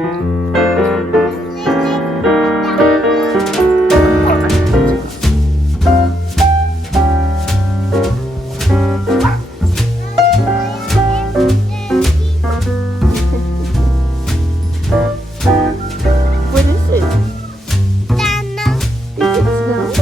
What is it? Think it's snow?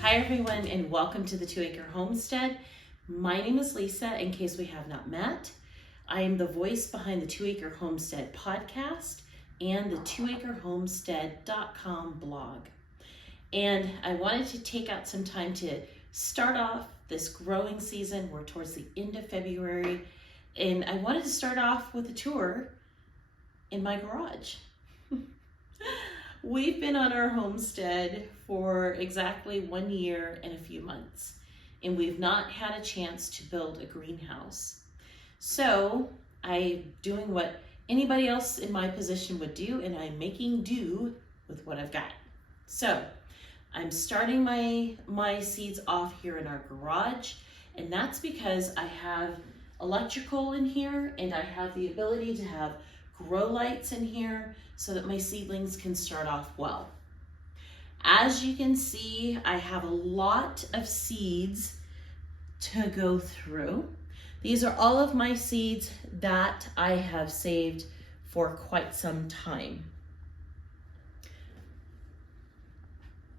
Hi everyone and welcome to the 2 Acre Homestead. My name is Lisa, in case we have not met. I am the voice behind the 2 Acre Homestead podcast and the 2acrehomestead.com blog. And I wanted to take out some time to start off this growing season. We're towards the end of February, and I wanted to start off with a tour in my garage. We've been on our homestead for exactly 1 year and a few months, and we've not had a chance to build a greenhouse. So I'm doing what anybody else in my position would do, and I'm making do with what I've got. So I'm starting my seeds off here in our garage, and that's because I have electrical in here, and I have the ability to have grow lights in here so that my seedlings can start off well. As you can see, I have a lot of seeds to go through. These are all of my seeds that I have saved for quite some time.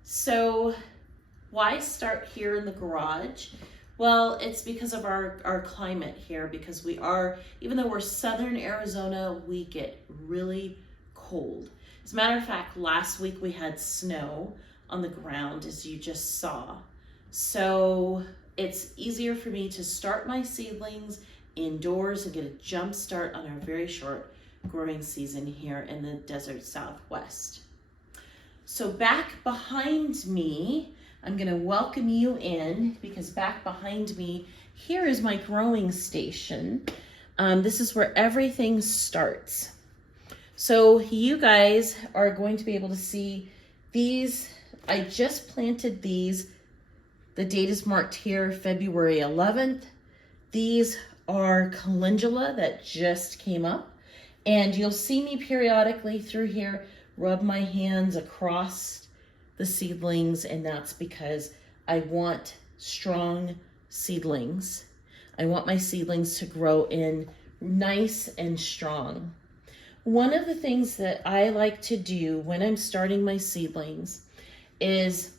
So why start here in the garage? Well, it's because of our climate here, because we are, even though we're southern Arizona, we get really cold. As a matter of fact, last week we had snow on the ground, as you just saw. So it's easier for me to start my seedlings indoors and get a jump start on our very short growing season here in the desert Southwest. So back behind me, I'm gonna welcome you in, because back behind me, here is my growing station. This is where everything starts. So you guys are going to be able to see these. I just planted these. The date is marked here, February 11th. These are calendula that just came up. And you'll see me periodically through here rub my hands across the seedlings, and that's because I want strong seedlings. I want my seedlings to grow in nice and strong. One of the things that I like to do when I'm starting my seedlings is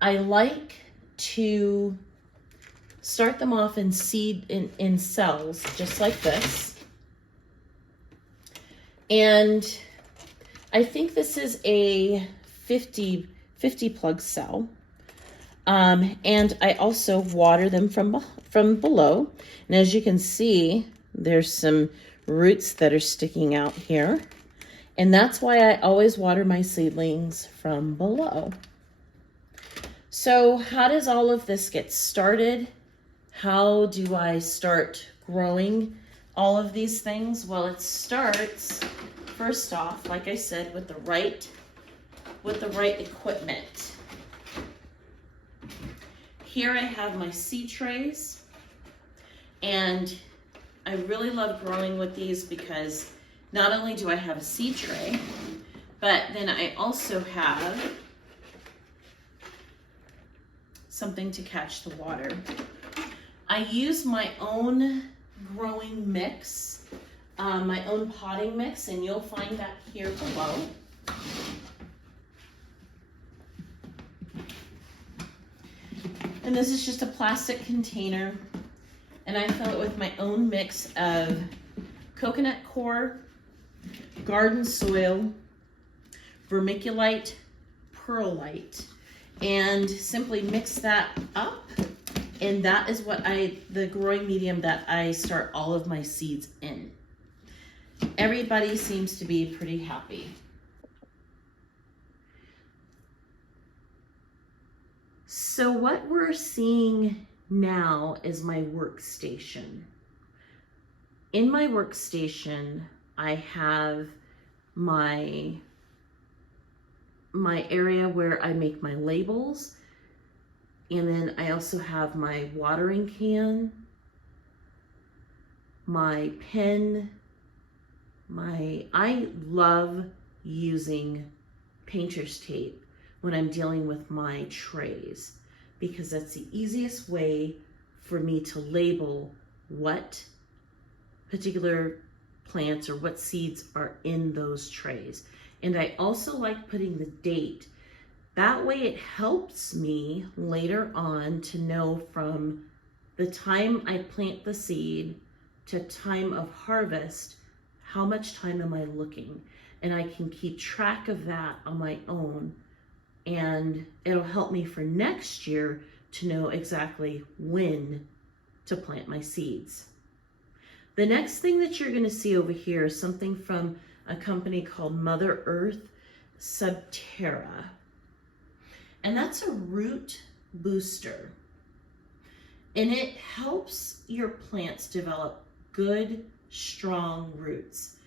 I like to start them off in in cells, just like this. And I think this is a 50 plug cell. And I also water them from below. And as you can see, there's some roots that are sticking out here. And that's why I always water my seedlings from below. So how does all of this get started? How do I start growing all of these things? Well, it starts first off, like I said, with the right equipment. Here I have my seed trays, and I really love growing with these because not only do I have a seed tray, but then I also have something to catch the water. I use my own growing mix, my own potting mix, and you'll find that here below. And this is just a plastic container, and I fill it with my own mix of coconut coir, garden soil, vermiculite, perlite, and simply mix that up. And that is what the growing medium that I start all of my seeds in. Everybody seems to be pretty happy. So what we're seeing now is my workstation. In my workstation, I have my area where I make my labels. And then I also have my watering can, my pen, I love using painter's tape when I'm dealing with my trays, because that's the easiest way for me to label what particular plants or what seeds are in those trays. And I also like putting the date. That way it helps me later on to know from the time I plant the seed to time of harvest, how much time am I looking? And I can keep track of that on my own, and it'll help me for next year to know exactly when to plant my seeds. The next thing that you're gonna see over here is something from a company called Mother Earth Subterra. And that's a root booster. And it helps your plants develop good, strong roots.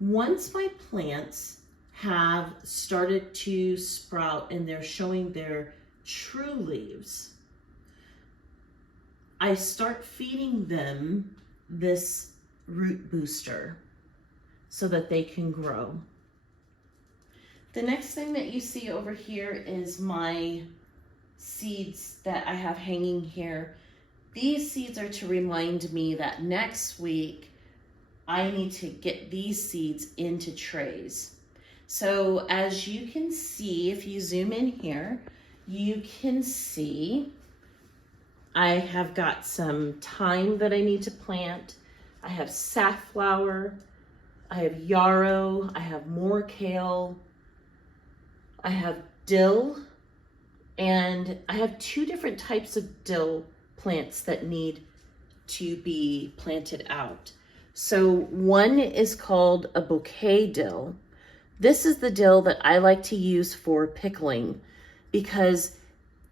Once my plants have started to sprout and they're showing their true leaves, I start feeding them this root booster so that they can grow. The next thing that you see over here is my seeds that I have hanging here. These seeds are to remind me that next week I need to get these seeds into trays. So as you can see, if you zoom in here, you can see I have got some thyme that I need to plant. I have safflower, I have yarrow, I have more kale, I have dill, and I have two different types of dill plants that need to be planted out. So one is called a bouquet dill. This is the dill that I like to use for pickling, because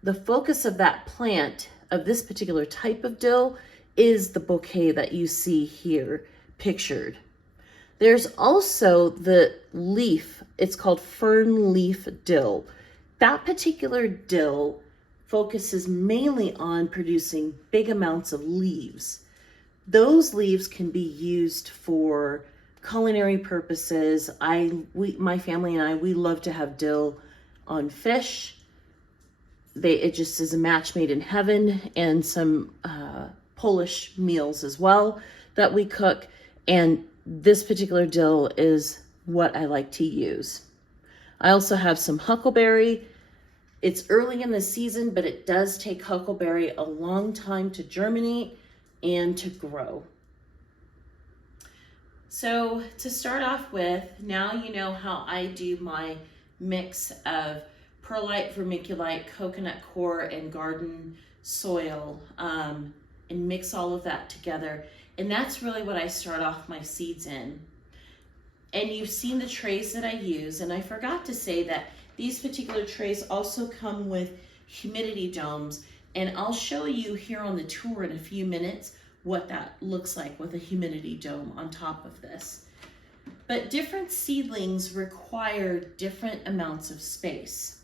the focus of that plant, of this particular type of dill, is the bouquet that you see here pictured. There's also the leaf, it's called fern leaf dill. That particular dill focuses mainly on producing big amounts of leaves. Those leaves can be used for culinary purposes. My family and I, we love to have dill on fish. It just is a match made in heaven, and some Polish meals as well that we cook. And this particular dill is what I like to use. I also have some huckleberry, It's early in the season, but it does take huckleberry a long time to germinate and to grow. So to start off with, now you know how I do my mix of perlite, vermiculite, coconut coir, and garden soil, and mix all of that together. And that's really what I start off my seeds in. And you've seen the trays that I use, and I forgot to say that these particular trays also come with humidity domes, and I'll show you here on the tour in a few minutes what that looks like with a humidity dome on top of this. But different seedlings require different amounts of space.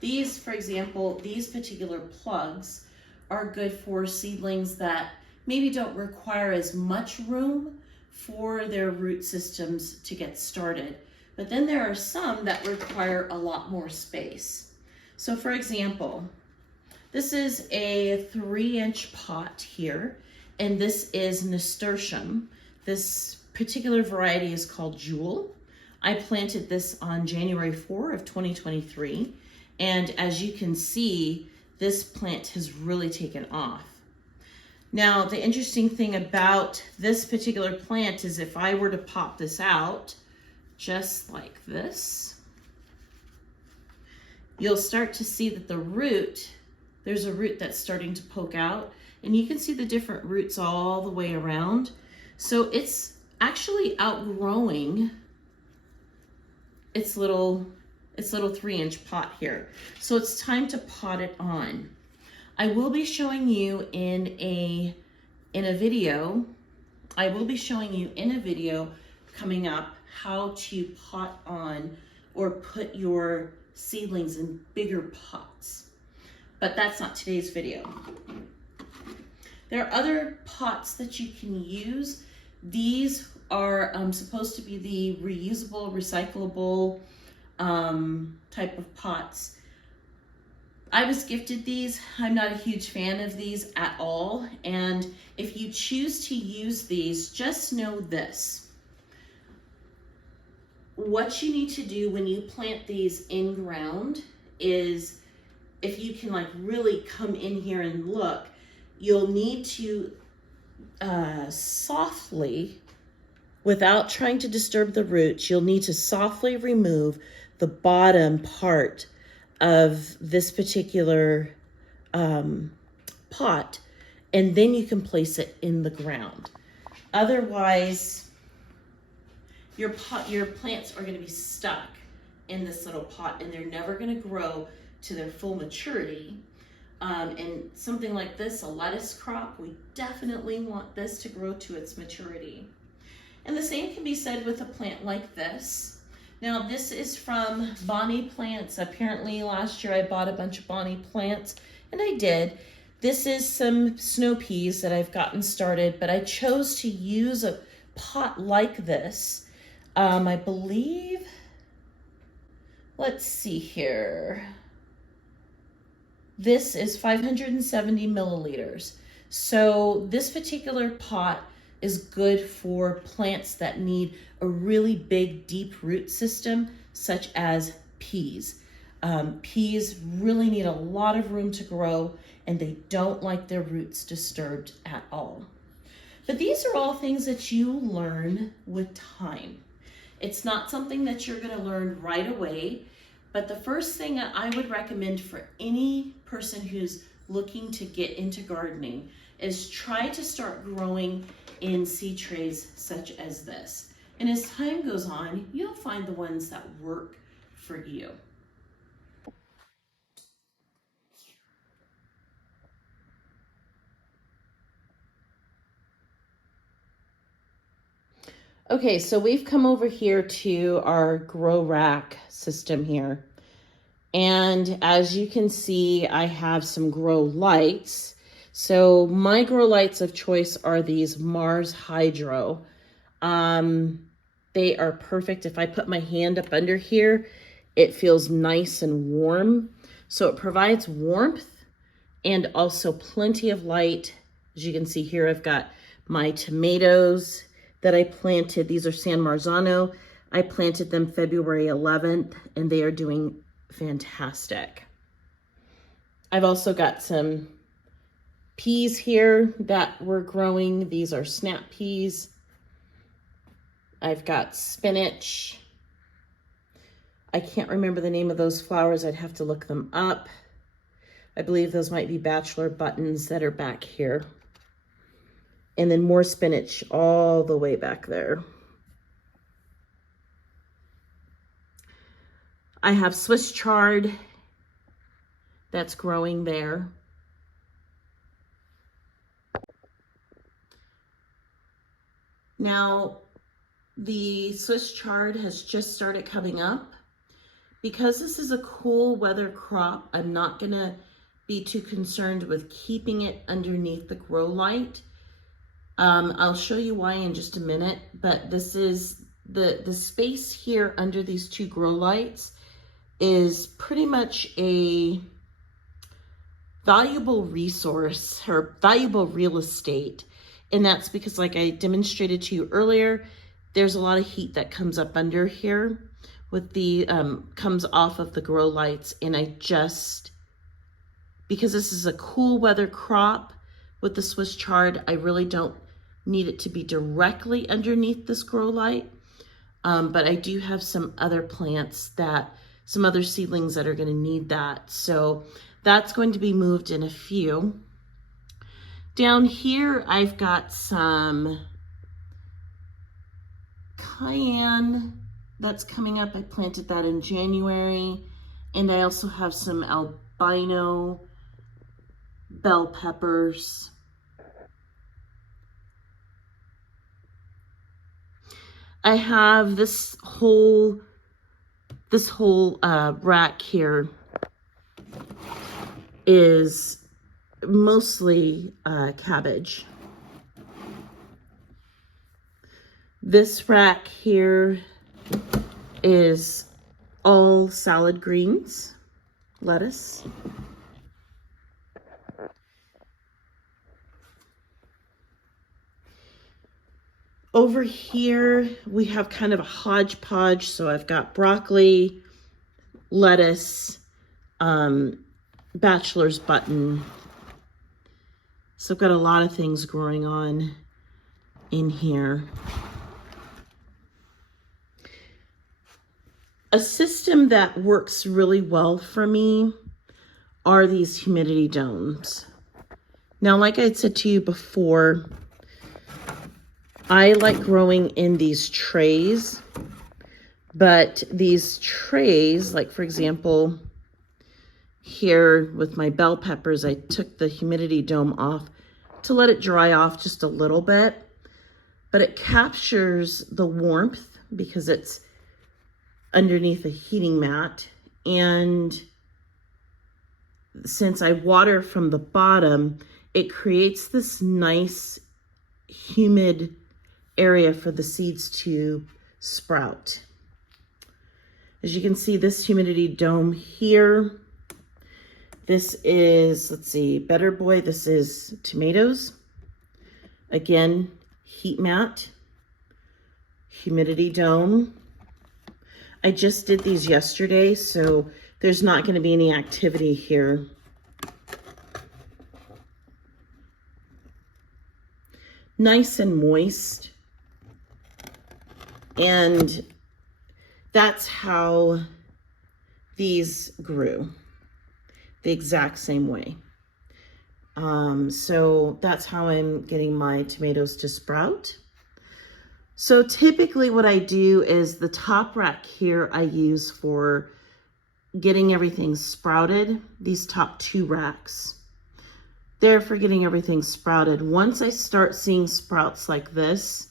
These, for example, these particular plugs are good for seedlings that maybe don't require as much room for their root systems to get started. But then there are some that require a lot more space. So for example, this is a 3-inch pot here, and this is nasturtium. This particular variety is called Jewel. I planted this on January 4 of 2023. And as you can see, this plant has really taken off. Now, the interesting thing about this particular plant is if I were to pop this out, just like this, you'll start to see that the root, there's a root that's starting to poke out, and you can see the different roots all the way around. So it's actually outgrowing its little 3-inch pot here. So it's time to pot it on. I will be showing you in a video coming up how to pot on or put your seedlings in bigger pots. But that's not today's video. There are other pots that you can use. These are supposed to be the reusable, recyclable type of pots. I was gifted these. I'm not a huge fan of these at all. And if you choose to use these, just know this. What you need to do when you plant these in ground is, if you can like really come in here and look, you'll need to softly, without trying to disturb the roots, you'll need to softly remove the bottom part of this particular pot, and then you can place it in the ground. Otherwise, your plants are going to be stuck in this little pot, and they're never going to grow to their full maturity. And something like this, a lettuce crop, we definitely want this to grow to its maturity. And the same can be said with a plant like this. Now this is from Bonnie Plants. Apparently last year I bought a bunch of Bonnie Plants, and I did. This is some snow peas that I've gotten started, but I chose to use a pot like this. I believe, let's see here. This is 570 milliliters. So this particular pot is good for plants that need a really big, deep root system, such as peas. Peas really need a lot of room to grow, and they don't like their roots disturbed at all. But these are all things that you learn with time. It's not something that you're going to learn right away, but the first thing that I would recommend for any person who's looking to get into gardening is try to start growing in seed trays such as this. And as time goes on, you'll find the ones that work for you. Okay, so we've come over here to our grow rack system here. And as you can see, I have some grow lights. So my grow lights of choice are these Mars Hydro. They are perfect. If I put my hand up under here, it feels nice and warm. So it provides warmth and also plenty of light. As you can see here, I've got my tomatoes that I planted. These are San Marzano. I planted them February 11th, and they are doing fantastic. I've also got some peas here that we're growing. These are snap peas. I've got spinach. I can't remember the name of those flowers. I'd have to look them up. I believe those might be bachelor buttons that are back here. And then more spinach all the way back there. I have Swiss chard that's growing there. Now, the Swiss chard has just started coming up. Because this is a cool weather crop, I'm not gonna be too concerned with keeping it underneath the grow light. I'll show you why in just a minute, but this is the space here under these two grow lights is pretty much a valuable resource or valuable real estate. And that's because, like I demonstrated to you earlier, there's a lot of heat that comes up under here with the, comes off of the grow lights. And I just, because this is a cool weather crop with the Swiss chard, I really don't need it to be directly underneath this grow light. But I do have some other plants that, some other seedlings that are gonna need that. So that's going to be moved in a few. Down here, I've got some cayenne that's coming up. I planted that in January. And I also have some albino bell peppers. I have this whole rack here is mostly cabbage. This rack here is all salad greens, lettuce. Over here, we have kind of a hodgepodge. So I've got broccoli, lettuce, bachelor's button. So I've got a lot of things growing on in here. A system that works really well for me are these humidity domes. Now, like I said to you before, I like growing in these trays, but these trays, like for example, here with my bell peppers, I took the humidity dome off to let it dry off just a little bit, but it captures the warmth because it's underneath a heating mat. And since I water from the bottom, it creates this nice humid area for the seeds to sprout. As you can see, this humidity dome here, this is, let's see, Better Boy, this is tomatoes. Again, heat mat, humidity dome. I just did these yesterday, so there's not going to be any activity here. Nice and moist. And that's how these grew, the exact same way. So that's how I'm getting my tomatoes to sprout. So typically what I do is the top rack here I use for getting everything sprouted. These top two racks, they're for getting everything sprouted. Once I start seeing sprouts like this,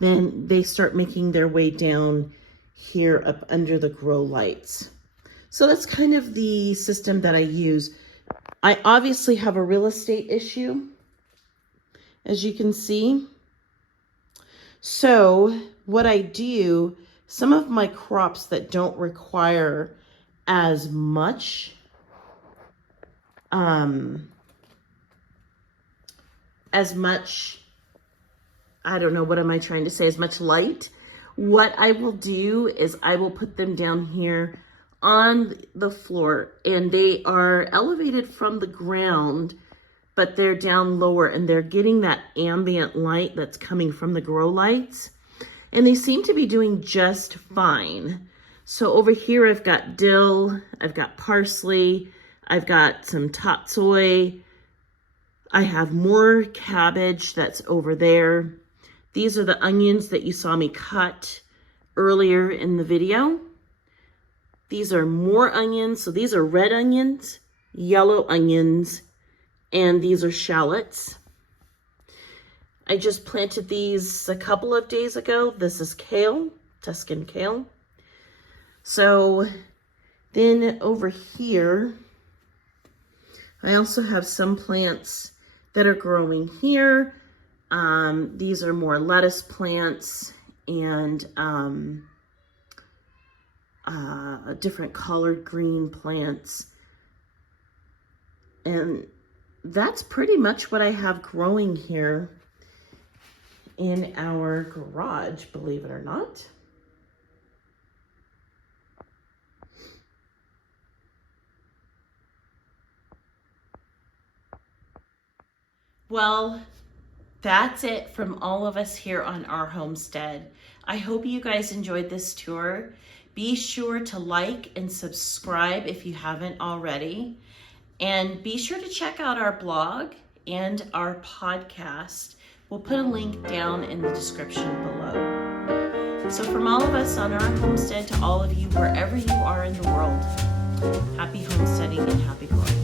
then they start making their way down here up under the grow lights. So that's kind of the system that I use. I obviously have a real estate issue, as you can see. So what I do, some of my crops that don't require as much I don't know, what am I trying to say, as much light. What I will do is I will put them down here on the floor, and they are elevated from the ground, but they're down lower, and they're getting that ambient light that's coming from the grow lights. And they seem to be doing just fine. So over here, I've got dill, I've got parsley, I've got some tatsoi, I have more cabbage that's over there. These are the onions that you saw me cut earlier in the video. These are more onions. So these are red onions, yellow onions, and these are shallots. I just planted these a couple of days ago. This is kale, Tuscan kale. So then over here, I also have some plants that are growing here. These are more lettuce plants and different colored green plants. And that's pretty much what I have growing here in our garage, believe it or not. Well, that's it from all of us here on our homestead. I hope you guys enjoyed this tour. Be sure to like and subscribe if you haven't already. And be sure to check out our blog and our podcast. We'll put a link down in the description below. So from all of us on our homestead to all of you, wherever you are in the world, happy homesteading and happy growing.